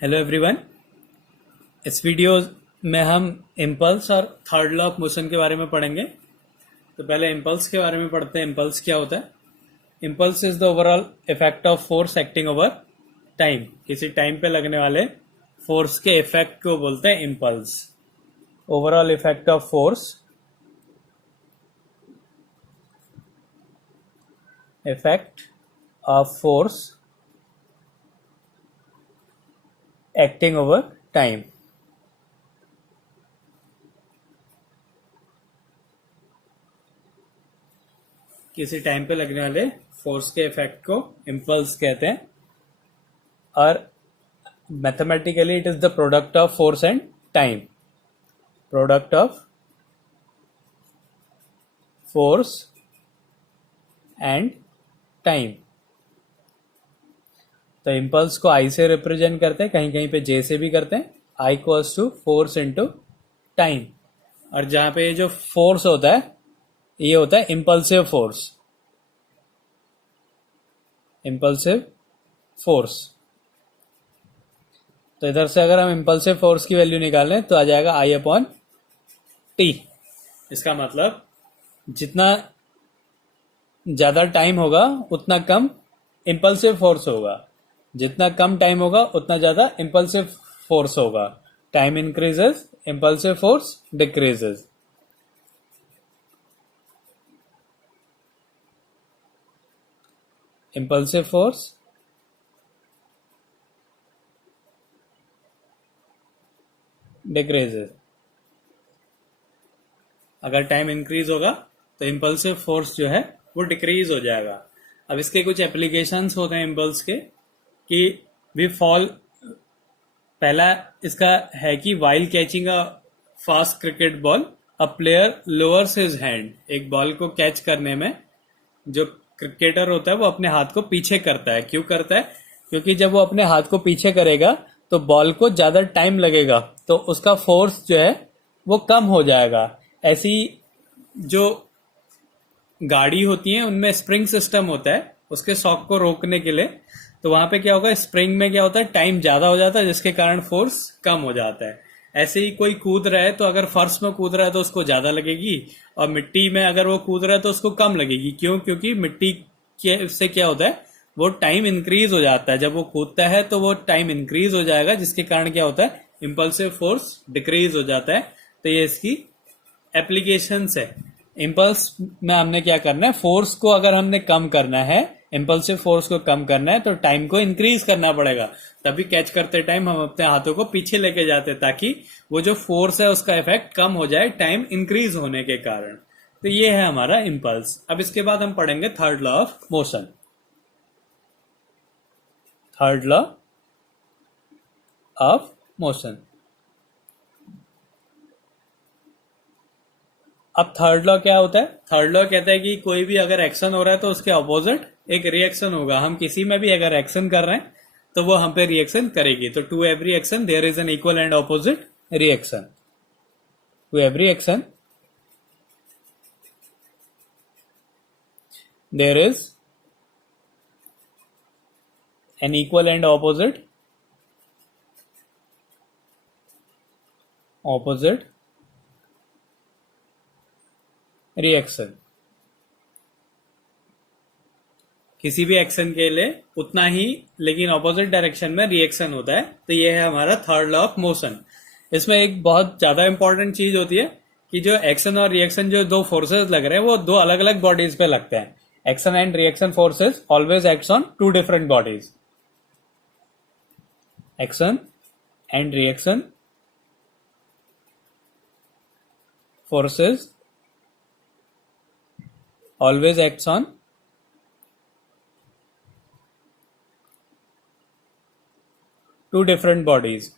Hello everyone. इस video में हम इम्पल्स और थर्ड लॉ ऑफ मोशन के बारे में पढ़ेंगे। तो पहले इम्पल्स के बारे में पढ़ते हैं। इम्पल्स क्या होता है? Impulse is the overall effect of force acting over time. किसी टाइम पे लगने वाले फोर्स के इफेक्ट को बोलते हैं impulse. Overall effect of force acting over time. किसी टाइम पे लगने वाले फोर्स के इफेक्ट को इम्पल्स कहते हैं और mathematically it is the product of force and time. Product of force and time. तो इम्पल्स को आई से रिप्रेजेंट करते हैं, कहीं कहीं पे जे से भी करते हैं। I equals to force into time. और जहां पे ये जो फोर्स होता है ये होता है इम्पल्सिव फोर्स। Impulsive force. तो इधर से अगर हम इम्पल्सिव फोर्स की वैल्यू निकालें तो आ जाएगा आई अपॉन टी। इसका मतलब जितना ज्यादा टाइम होगा उतना कम इम्पल्सिव फोर्स होगा, जितना कम टाइम होगा उतना ज्यादा इम्पल्सिव फोर्स होगा। Time increases, impulsive force decreases. Impulsive force decreases. अगर टाइम इंक्रीज होगा तो इम्पल्सिव फोर्स जो है वो डिक्रीज हो जाएगा। अब इसके कुछ एप्लीकेशंस होते हैं इम्पल्स के कि वी फॉल। पहला इसका है कि while catching a fast cricket ball a player lowers his hand. एक बॉल को कैच करने में जो क्रिकेटर होता है वो अपने हाथ को पीछे करता है। क्यों करता है? क्योंकि जब वो अपने हाथ को पीछे करेगा तो बॉल को ज्यादा टाइम लगेगा, तो उसका फोर्स जो है वो कम हो जाएगा। ऐसी जो गाड़ी होती है उनमें स्प्रिंग सिस्टम होता है उसके शॉक को रोकने के लिए। तो वहां पे क्या होगा, स्प्रिंग में क्या होता है, टाइम ज्यादा हो जाता है जिसके कारण फोर्स कम हो जाता है। ऐसे ही कोई कूद रहा है तो अगर फर्श में कूद रहा है तो उसको ज्यादा लगेगी, और मिट्टी में अगर वो कूद रहा है तो उसको कम लगेगी। क्यों? क्योंकि मिट्टी के से क्या होता है, वो टाइम इंक्रीज हो जाता है। जब वो कूदता है तो वो टाइम इंक्रीज हो जाएगा जिसके कारण क्या होता है, इम्पल्सिव फोर्स डिक्रीज हो जाता है। तो ये इसकी एप्लीकेशंस है। इम्पल्स में हमने क्या करना है, फोर्स को अगर हमने कम करना है, इम्पल्सिव फोर्स को कम करना है तो टाइम को इंक्रीज करना पड़ेगा। तभी कैच करते टाइम हम अपने हाथों को पीछे लेके जाते ताकि वो जो फोर्स है उसका इफेक्ट कम हो जाए टाइम इंक्रीज होने के कारण। तो ये है हमारा इम्पल्स। अब इसके बाद हम पढ़ेंगे third law of motion. Third law of motion. अब थर्ड लॉ क्या होता है? थर्ड लॉ कहता है कि कोई भी अगर एक्शन हो रहा है तो उसके ऑपोजिट एक रिएक्शन होगा। हम किसी में भी अगर एक्शन कर रहे हैं तो वो हम पे रिएक्शन करेगी। तो to every action there is an equal and opposite reaction. To every action there is an equal and opposite reaction. किसी भी एक्शन के लिए उतना ही लेकिन ऑपोजिट डायरेक्शन में रिएक्शन होता है। तो ये है हमारा थर्ड लॉ ऑफ मोशन। इसमें एक बहुत ज्यादा इंपॉर्टेंट चीज होती है कि जो एक्शन और रिएक्शन, जो दो फोर्सेस लग रहे हैं वो दो अलग अलग बॉडीज पे लगते हैं। Action and reaction forces always acts on two different bodies. Action and reaction forces always acts on two different bodies।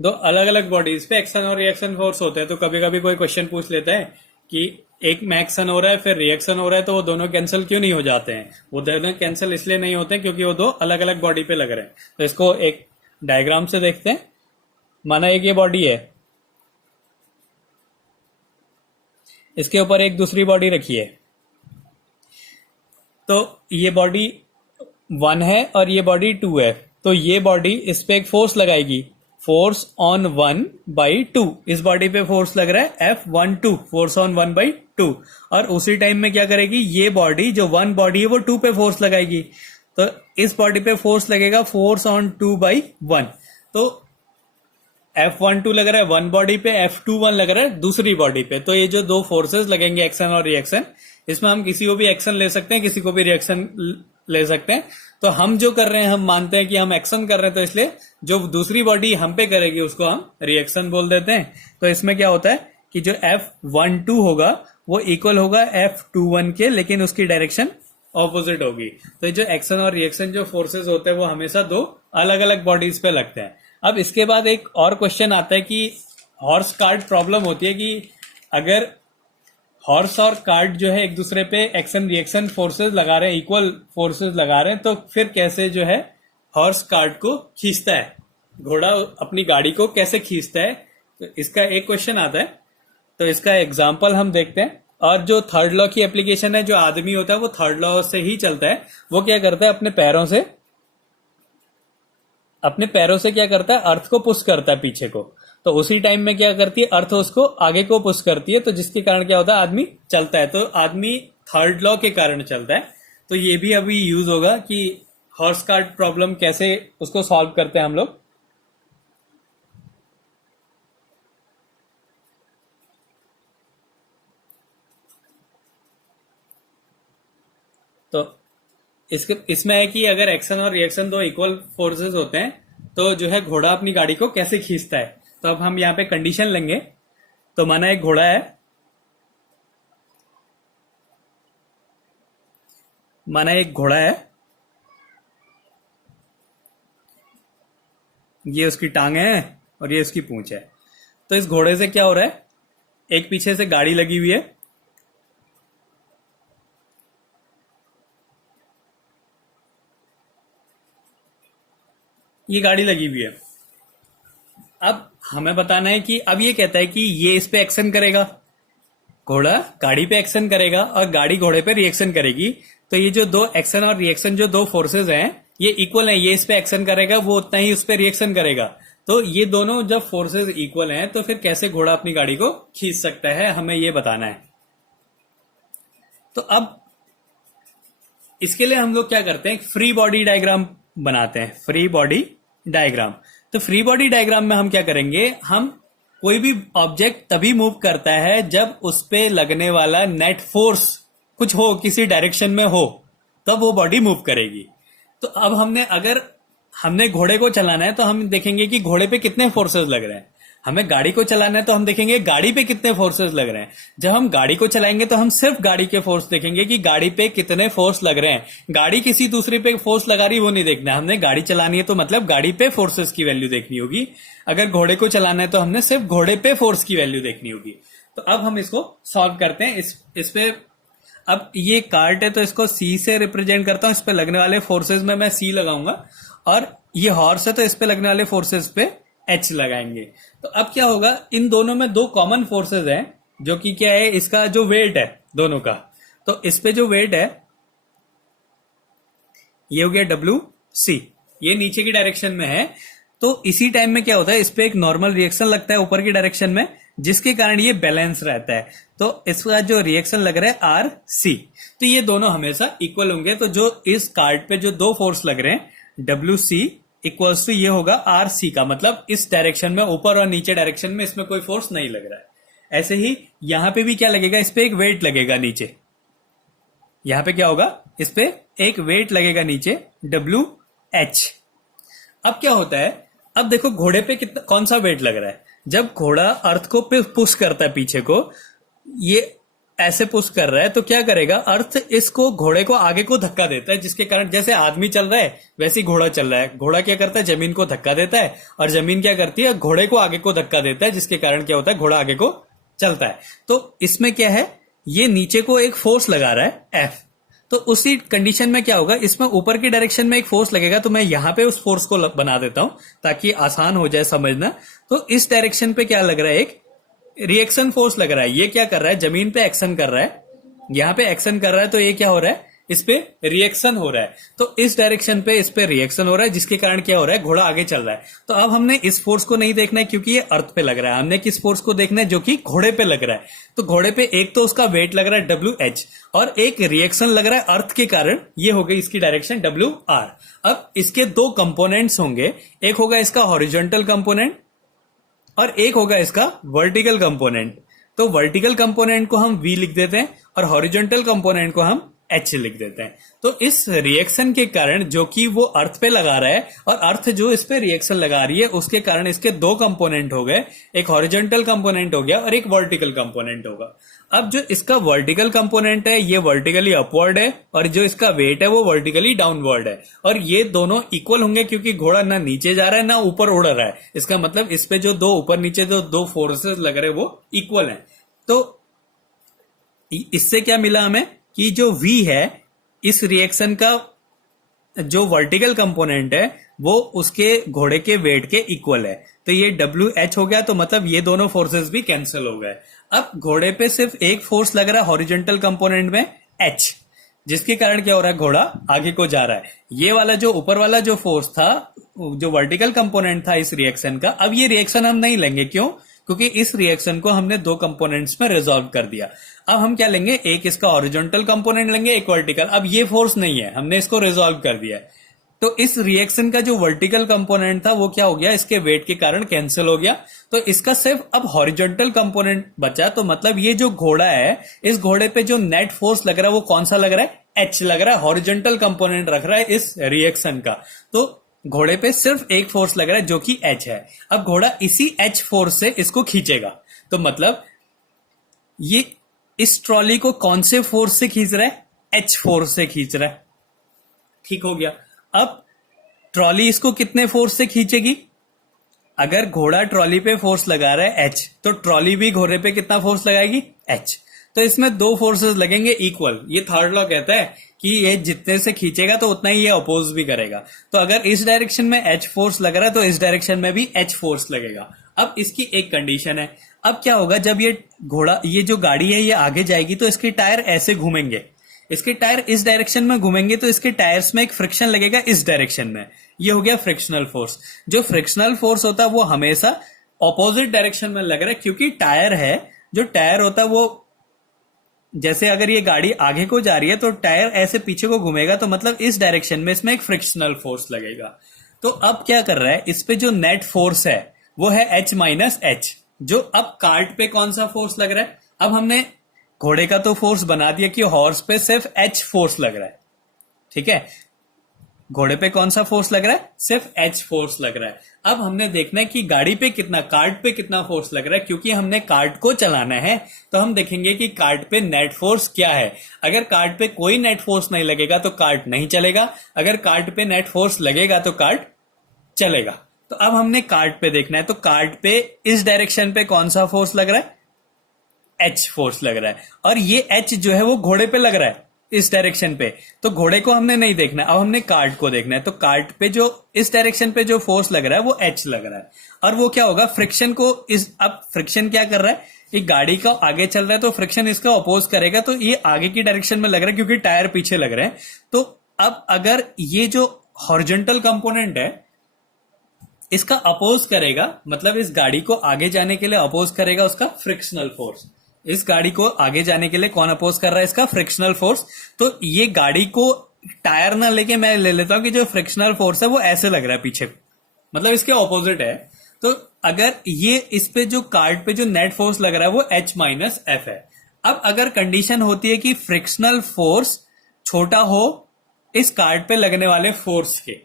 दो अलग अलग बॉडीज पे एक्शन और रिएक्शन फोर्स होते हैं। तो कभी कभी कोई क्वेश्चन पूछ लेता है कि एक में एक्शन हो रहा है फिर रिएक्शन हो रहा है तो वो दोनों कैंसिल क्यों नहीं हो जाते हैं? वो दोनों कैंसिल इसलिए नहीं होते क्योंकि वो दो अलग अलग बॉडी पे लग रहे हैं। तो इसको एक डायग्राम से देखते हैं। माना एक ये बॉडी है, इसके ऊपर एक दूसरी बॉडी रखी है। तो ये बॉडी 1 है और ये बॉडी 2 है, तो ये बॉडी इस पे एक फोर्स लगाएगी, फोर्स ऑन 1/2। इस बॉडी पे फोर्स लग रहा है F12, फोर्स ऑन 1/2। और उसी टाइम में क्या करेगी, ये बॉडी जो 1 बॉडी है वो 2 पे फोर्स लगाएगी, तो इस बॉडी पे फोर्स लगेगा फोर्स ऑन 2/1। तो F12 लग रहा है 1 बॉडी पे, F21 लग रहा है दूसरी बॉडी पे। तो ये जो दो फोर्सेस लगेंगे, एक्शन और रिएक्शन, इसमें हम किसी को भी एक्शन ले सकते हैं, किसी को भी रिएक्शन ले सकते हैं। तो हम जो कर रहे हैं, हम मानते हैं कि हम एक्शन कर रहे हैं, तो इसलिए जो दूसरी बॉडी हम पे करेगी उसको हम रिएक्शन बोल देते हैं। तो इसमें क्या होता है कि जो F12 होगा वो इक्वल होगा F21 के, लेकिन उसकी डायरेक्शन ऑपोजिट होगी। तो जो एक्शन और रिएक्शन जो फोर्सेस होते हैं वो हमेशा दो अलग अलग बॉडीज पे लगते हैं। अब इसके बाद एक और क्वेश्चन आता है कि हॉर्स कार्ट प्रॉब्लम होती है कि अगर हॉर्स और कार्ट जो है एक दूसरे पे एक्शन रिएक्शन फोर्सेस लगा रहे हैं, इक्वल फोर्सेस लगा रहे हैं, तो फिर कैसे जो है हॉर्स कार्ट को खींचता है, घोड़ा अपनी गाड़ी को कैसे खींचता है। तो इसका एक क्वेश्चन आता है, तो इसका एग्जाम्पल हम देखते हैं। और जो थर्ड लॉ की एप्लीकेशन है, जो आदमी होता है वो थर्ड लॉ से ही चलता है। वो क्या करता है, अपने पैरों से क्या करता है, अर्थ को पुश करता है पीछे को। तो उसी टाइम में क्या करती है, अर्थ उसको आगे को पुश करती है, तो जिसके कारण क्या होता है, आदमी चलता है। तो आदमी थर्ड लॉ के कारण चलता है। तो ये भी अभी यूज होगा कि हॉर्स कार्ट प्रॉब्लम कैसे उसको सॉल्व करते हैं हम लोग। तो इसमें है कि अगर एक्शन और रिएक्शन दो इक्वल फोर्सेस होते हैं, तो जो है घोड़ा अपनी गाड़ी को कैसे खींचता है। तो अब हम यहाँ पे कंडीशन लेंगे। तो माना एक घोड़ा है, ये उसकी टांग है और ये उसकी पूंछ है। तो इस घोड़े से क्या हो रहा है, एक पीछे से गाड़ी लगी हुई है, ये गाड़ी लगी हुई है। अब हमें बताना है कि अब ये कहता है कि ये इस पे एक्शन करेगा, घोड़ा गाड़ी पे एक्शन करेगा और गाड़ी घोड़े पे रिएक्शन करेगी। तो ये जो दो एक्शन और रिएक्शन जो दो फोर्सेस हैं ये इक्वल हैं, ये इस पे एक्शन करेगा, वो उतना ही उस पे रिएक्शन करेगा। तो ये दोनों जब फोर्सेस इक्वल हैं तो फिर कैसे घोड़ा अपनी गाड़ी को खींच सकता है, हमें ये बताना है। तो अब इसके लिए हम लोग क्या करते हैं, फ्री बॉडी डायग्राम बनाते हैं, फ्री बॉडी डायग्राम। तो फ्री बॉडी डायग्राम में हम क्या करेंगे, हम कोई भी ऑब्जेक्ट तभी मूव करता है जब उस पे लगने वाला नेट फोर्स कुछ हो, किसी डायरेक्शन में हो, तब वो बॉडी मूव करेगी। तो अब अगर हमने घोड़े को चलाना है तो हम देखेंगे कि घोड़े पे कितने फोर्सेस लग रहे हैं। हमें गाड़ी को चलाना है तो हम देखेंगे गाड़ी पे कितने फोर्सेस लग रहे हैं। जब हम गाड़ी को चलाएंगे तो हम सिर्फ गाड़ी के फोर्स देखेंगे कि गाड़ी पे कितने फोर्स लग रहे हैं। गाड़ी किसी दूसरे पे फोर्स लगा रही वो नहीं देखना है। हमने गाड़ी चलानी है तो मतलब गाड़ी पे फोर्सेस की वैल्यू देखनी होगी। अगर घोड़े को चलाना है तो हमने सिर्फ घोड़े पे फोर्स की वैल्यू देखनी होगी। तो अब हम इसको सॉल्व करते हैं। इस पे अब ये कार्ट है तो इसको सी से रिप्रेजेंट करता हूं। इस पे लगने वाले फोर्सेस में मैं सी लगाऊंगा और ये हॉर्स है तो इस पे लगने वाले फोर्सेस पे एच लगाएंगे। तो अब क्या होगा, इन दोनों में दो कॉमन फोर्सेस हैं जो कि क्या है, इसका जो वेट है दोनों का। तो इस पे जो वेट है ये हो गया डब्ल्यू सी, ये नीचे की डायरेक्शन में है। तो इसी टाइम में क्या होता है, इस पे एक नॉर्मल रिएक्शन लगता है ऊपर की डायरेक्शन में, जिसके कारण ये बैलेंस रहता है। तो इसका जो रिएक्शन लग रहा है आर सी, तो ये दोनों हमेशा इक्वल होंगे। तो जो इस कार्ड पे जो दो फोर्स लग रहे हैं डब्ल्यू सी इक्वल्स टू ये होगा आर सी का, मतलब इस डायरेक्शन में ऊपर और नीचे डायरेक्शन में इसमें कोई फोर्स नहीं लग रहा है। ऐसे ही यहां पे भी क्या लगेगा, इस पे एक वेट लगेगा नीचे। यहां पे क्या होगा, इस पे एक वेट लगेगा नीचे डब्ल्यू एच। अब क्या होता है, अब देखो घोड़े पे कितना कौन सा वेट लग रहा है। जब घोड़ा अर्थ को पुश करता है पीछे को, ये ऐसे पुश कर रहा है तो क्या करेगा, अर्थ इसको घोड़े को आगे को धक्का देता है, जिसके कारण जैसे आदमी चल रहा है वैसे ही घोड़ा चल रहा है। घोड़ा क्या करता है, जमीन को धक्का देता है और जमीन क्या करती है, घोड़े को आगे को धक्का देता है, जिसके कारण क्या होता है, घोड़ा आगे को चलता है। तो इसमें क्या है, ये नीचे को एक फोर्स लगा रहा है एफ। तो उसी कंडीशन में क्या होगा, इसमें ऊपर की डायरेक्शन में एक फोर्स लगेगा। तो मैं यहां पे उस फोर्स को बना देता हूं ताकि आसान हो जाए समझना। तो इस डायरेक्शन पे क्या लग रहा है, एक रिएक्शन फोर्स लग रहा है। ये क्या कर रहा है, जमीन पे एक्शन कर रहा है, यहां पे एक्शन कर रहा है। तो ये क्या हो रहा है, इस पे रिएक्शन हो रहा है, तो इस डायरेक्शन पे इस पे रिएक्शन हो रहा है, जिसके कारण क्या हो रहा है, घोड़ा आगे चल रहा है। तो अब हमने इस फोर्स को नहीं देखना है क्योंकि ये अर्थ पे लग रहा है, हमने किस फोर्स को देखना है, जो कि घोड़े पे लग रहा है। तो घोड़े पे एक तो उसका वेट लग रहा है WH, और एक रिएक्शन लग रहा है अर्थ के कारण, ये हो गई इसकी डायरेक्शन WR। अब इसके दो कंपोनेंट्स होंगे, एक होगा इसका हॉरिजॉन्टल कंपोनेंट और एक होगा इसका वर्टिकल कंपोनेंट। तो वर्टिकल कंपोनेंट को हम V लिख देते हैं और हॉरिजॉन्टल कंपोनेंट को हम H लिख देते हैं। तो इस रिएक्शन के कारण, जो कि वो अर्थ पे लगा रहा है और अर्थ जो इस पे रिएक्शन लगा रही है, उसके कारण इसके दो कंपोनेंट हो गए, एक हॉरिजॉन्टल कंपोनेंट हो गया और एक वर्टिकल कंपोनेंट होगा। अब जो इसका वर्टिकल कंपोनेंट है ये वर्टिकली अपवर्ड है और जो इसका वेट है वो वर्टिकली डाउनवर्ड है, और ये दोनों इक्वल होंगे क्योंकि घोड़ा ना नीचे जा रहा है ना ऊपर उड़ रहा है। इसका मतलब इस पे जो दो ऊपर नीचे जो दो फोर्सेस लग रहे हैं वो इक्वल हैं। तो इससे क्या मिला हमें कि जो V है इस रिएक्शन का जो वर्टिकल कंपोनेंट है वो उसके घोड़े के वेट के इक्वल है। तो ये WH हो गया, तो मतलब ये दोनों फोर्सेस भी कैंसिल हो गए। अब घोड़े पे सिर्फ एक फोर्स लग रहा है हॉरिजॉन्टल कंपोनेंट में H, जिसके कारण क्या हो रहा है, घोड़ा आगे को जा रहा है। ये वाला जो ऊपर वाला जो फोर्स था, जो वर्टिकल कंपोनेंट था इस रिएक्शन का, अब ये रिएक्शन हम नहीं लेंगे। क्यों? क्योंकि इस रिएक्शन को हमने दो कंपोनेंट्स में रिजॉल्व कर दिया। अब हम क्या लेंगे, एक इसका हॉरिजॉन्टल कंपोनेंट लेंगे, एक वर्टिकल। अब ये फोर्स नहीं है, हमने इसको रिजॉल्व कर दिया है। तो इस रिएक्शन का जो वर्टिकल कंपोनेंट था वो क्या हो गया, इसके वेट के कारण कैंसिल हो गया। तो इसका सिर्फ अब हॉरिजॉन्टल कंपोनेंट बचा। तो मतलब ये जो घोड़ा है, इस घोड़े पे जो नेट फोर्स लग रहा है वो कौन सा लग रहा है, H लग रहा है। हॉरिजॉन्टल कंपोनेंट रख रहा है इस रिएक्शन का, तो घोड़े पे सिर्फ एक फोर्स लग रहा है जो कि H है। अब घोड़ा इसी H फोर्स से इसको खींचेगा। तो मतलब ये इस ट्रॉली को कौन से फोर्स से खींच रहा है, H फोर्स से खींच रहा है। ठीक हो गया। अब ट्रॉली इसको कितने फोर्स से खींचेगी, अगर घोड़ा ट्रॉली पे फोर्स लगा रहा है H, तो ट्रॉली भी घोड़े पे कितना फोर्स लगाएगी, H। तो इसमें दो फोर्सेस लगेंगे इक्वल। ये थर्ड लॉ कहता है कि ये जितने से खींचेगा तो उतना ही ये अपोज भी करेगा। तो अगर इस डायरेक्शन में H फोर्स लग रहा है तो इस डायरेक्शन में भी H फोर्स लगेगा। अब इसकी एक कंडीशन है। अब क्या होगा, जब ये घोड़ा, ये जो गाड़ी है ये आगे जाएगी तो इसके टायर ऐसे घूमेंगे, इसके टायर इस डायरेक्शन में घूमेंगे, तो इसके टायर्स में एक फ्रिक्शन लगेगा इस डायरेक्शन में। ये हो गया फ्रिक्शनल फोर्स। जो फ्रिक्शनल फोर्स होता है वो हमेशा ऑपोजिट डायरेक्शन में लग रहा है, क्योंकि टायर है, जो टायर होता है वो, जैसे अगर ये गाड़ी आगे को जा रही है तो टायर ऐसे पीछे को घूमेगा, तो मतलब इस डायरेक्शन में इसमें एक फ्रिक्शनल फोर्स लगेगा। तो अब क्या कर रहा है, इस पे जो नेट फोर्स है वो है H माइनस H। जो अब कार्ट पे कौन सा फोर्स लग रहा है, अब हमने घोड़े का तो फोर्स बना दिया कि हॉर्स पे सिर्फ H फोर्स लग रहा है। ठीक है, घोड़े पे कौन सा फोर्स लग रहा है, सिर्फ H फोर्स लग रहा है। अब हमने देखना है कि गाड़ी पे कितना, कार्ट पे कितना फोर्स लग रहा है, क्योंकि हमने कार्ट को चलाना है। तो हम देखेंगे कि कार्ट पे नेट फोर्स क्या है। अगर कार्ट पे कोई नेट फोर्स नहीं लगेगा तो कार्ट नहीं चलेगा, अगर कार्ट पे नेट फोर्स लगेगा तो कार्ट चलेगा। तो अब हमने कार्ट पे देखना है। तो कार्ट पे इस डायरेक्शन पे कौन सा फोर्स लग रहा है, H फोर्स लग रहा है, और ये H जो है वो घोड़े पे लग रहा है इस डायरेक्शन पे। तो घोड़े को हमने नहीं देखना, अब हमने कार्ट को देखना है। तो कार्ट पे जो इस डायरेक्शन पे जो फोर्स लग रहा है वो H लग रहा है, और वो क्या होगा, फ्रिक्शन को इस, अब फ्रिक्शन क्या कर रहा है, एक गाड़ी का आगे चल रहा है तो फ्रिक्शन इसका अपोज करेगा, तो ये आगे की डायरेक्शन में लग रहा है क्योंकि टायर पीछे लग रहे हैं। तो अब अगर ये जो हॉरिजॉन्टल कंपोनेंट है इसका अपोज करेगा, मतलब इस गाड़ी को आगे जाने के लिए अपोज करेगा उसका फ्रिक्शनल फोर्स। इस गाड़ी को आगे जाने के लिए कौन अपोज कर रहा है, इसका फ्रिक्शनल फोर्स। तो ये गाड़ी को टायर ना लेके मैं ले लेता हूं कि जो फ्रिक्शनल फोर्स है वो ऐसे लग रहा है पीछे, मतलब इसके ऑपोजिट है। तो अगर ये इस पे जो कार्ट पे जो नेट फोर्स लग रहा है वो H माइनस F है। अब अगर कंडीशन होती है कि फ्रिक्शनल फोर्स छोटा हो इस कार्ट पे लगने वाले फोर्स के,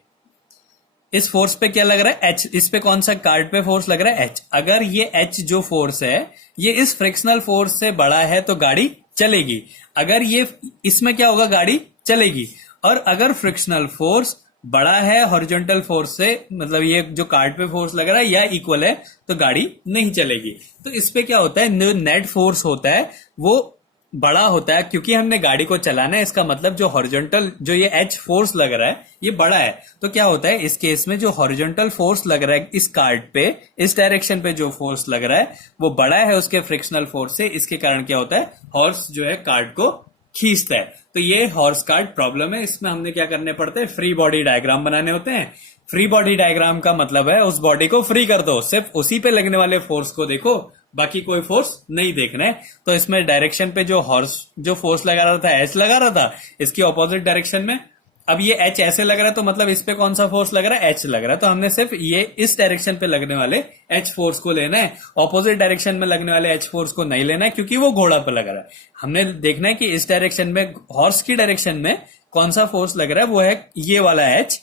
इस फोर्स पे क्या लग रहा है, H, इस पे कौन सा कार्ट पे फोर्स लग रहा है, H। अगर ये H जो फोर्स है ये इस फ्रिक्शनल फोर्स से बड़ा है तो गाड़ी चलेगी, अगर ये इसमें क्या होगा, गाड़ी चलेगी। और अगर फ्रिक्शनल फोर्स बड़ा है हॉरिजॉन्टल फोर्स से, मतलब ये जो कार्ट पे फोर्स लग रहा है या इक्वल है, तो गाड़ी नहीं चलेगी। तो इस पे क्या होता है, जो नेट फोर्स होता है वो बड़ा होता है, क्योंकि हमने गाड़ी को चलाना है। इसका मतलब जो हॉरिजॉन्टल जो ये H फोर्स लग रहा है ये बड़ा है। तो क्या होता है, इस केस में जो हॉरिजॉन्टल फोर्स लग रहा है इस कार्ट पे, इस डायरेक्शन पे जो फोर्स लग रहा है वो बड़ा है उसके फ्रिक्शनल फोर्स से। इसके कारण क्या होता है, हॉर्स जो है कार्ट को खींचता है। तो ये हॉर्स कार्ट प्रॉब्लम है। इसमें हमने क्या करने पड़ते हैं, फ्री बॉडी डायग्राम बनाने होते हैं। फ्री बॉडी डायग्राम का मतलब है उस बॉडी को फ्री कर दो, सिर्फ उसी पे लगने वाले फोर्स को देखो, बाकी कोई फोर्स नहीं देखना है। तो इसमें डायरेक्शन पे जो फोर्स लगा रहा था, एच लगा रहा था, इसकी ऑपोजिट डायरेक्शन में अब ये एच ऐसे लग रहा है, तो मतलब इस पे कौन सा फोर्स लग रहा है, एच लग रहा है। तो हमने सिर्फ ये इस डायरेक्शन पे लगने वाले एच फोर्स को लेना है, ऑपोजिट डायरेक्शन में लगने वाले एच फोर्स को नहीं लेना है, क्योंकि वो घोड़ा पे लग रहा है। हमने देखना है कि इस डायरेक्शन में, हॉर्स की डायरेक्शन में कौन सा फोर्स लग रहा है, वो है ये वाला एच।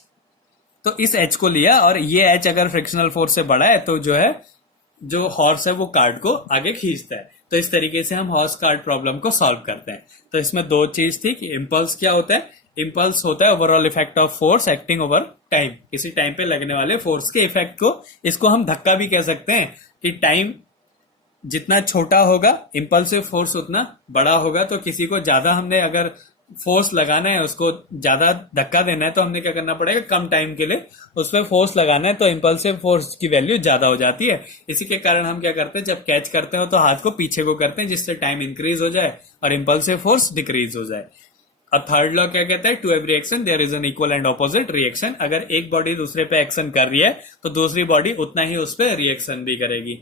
तो इस एच को लिया, और ये एच अगर फ्रिक्शनल फोर्स से बड़ा है तो जो है, जो हॉर्स है वो कार्ट को आगे खींचता है। तो इस तरीके से हम हॉर्स कार्ट प्रॉब्लम को सॉल्व करते हैं। तो इसमें दो चीज थी कि इम्पल्स क्या होता है। इम्पल्स होता है overall effect of force acting over time, किसी टाइम पे लगने वाले फोर्स के इफेक्ट को। इसको हम धक्का भी कह सकते हैं कि टाइम जितना छोटा होगा, इम्पल्सिव फोर्स उतना बड़ा होगा। तो किसी को ज्यादा हमने अगर फोर्स लगाना है, उसको ज्यादा धक्का देना है, तो हमने क्या करना पड़ेगा, कम टाइम के लिए उस पर फोर्स लगाना है, तो इम्पल्सिव फोर्स की वैल्यू ज्यादा हो जाती है। इसी के कारण हम क्या करते हैं, जब कैच करते हो तो हाथ को पीछे को करते हैं, जिससे टाइम इंक्रीज हो जाए और इम्पल्सिव फोर्स डिक्रीज हो जाए। अब थर्ड लॉ क्या कहता है, to every action there is an equal and opposite reaction. अगर एक बॉडी दूसरे पे एक्शन कर रही है तो दूसरी बॉडी उतना ही उस पर रिएक्शन भी करेगी।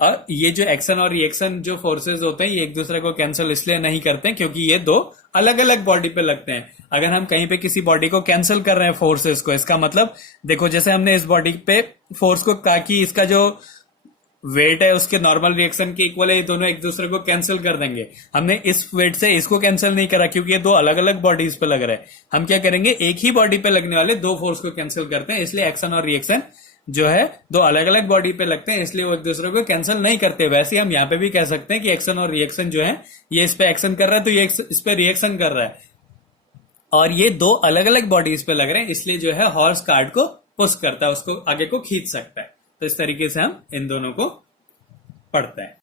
और ये जो एक्शन और रिएक्शन जो फोर्सेज होते हैं, ये एक दूसरे को कैंसिल इसलिए नहीं करते क्योंकि ये दो अलग अलग बॉडी पे लगते हैं। अगर हम कहीं पे किसी बॉडी को कैंसिल कर रहे हैं फोर्सेस को, इसका मतलब देखो, जैसे हमने इस बॉडी पे फोर्स को कहा कि इसका जो वेट है उसके नॉर्मल रिएक्शन के इक्वल है, ये दोनों एक दूसरे को कैंसिल कर देंगे। हमने इस वेट से इसको कैंसिल नहीं करा क्योंकि ये दो अलग अलग बॉडीज पे लग रहे हैं। हम क्या करेंगे, एक ही बॉडी पे लगने वाले दो फोर्स को कैंसिल करते हैं। इसलिए एक्शन और रिएक्शन जो है दो अलग अलग बॉडी पे लगते हैं, इसलिए वो एक दूसरे को कैंसिल नहीं करते। वैसे ही हम यहाँ पे भी कह सकते हैं कि एक्शन और रिएक्शन जो है, ये इस पे एक्शन कर रहा है तो ये इस पे रिएक्शन कर रहा है, और ये दो अलग अलग बॉडीज पे लग रहे हैं, इसलिए जो है हॉर्स कार्ट को पुश करता है, उसको आगे को खींच सकता है। तो इस तरीके से हम इन दोनों को पढ़ते हैं।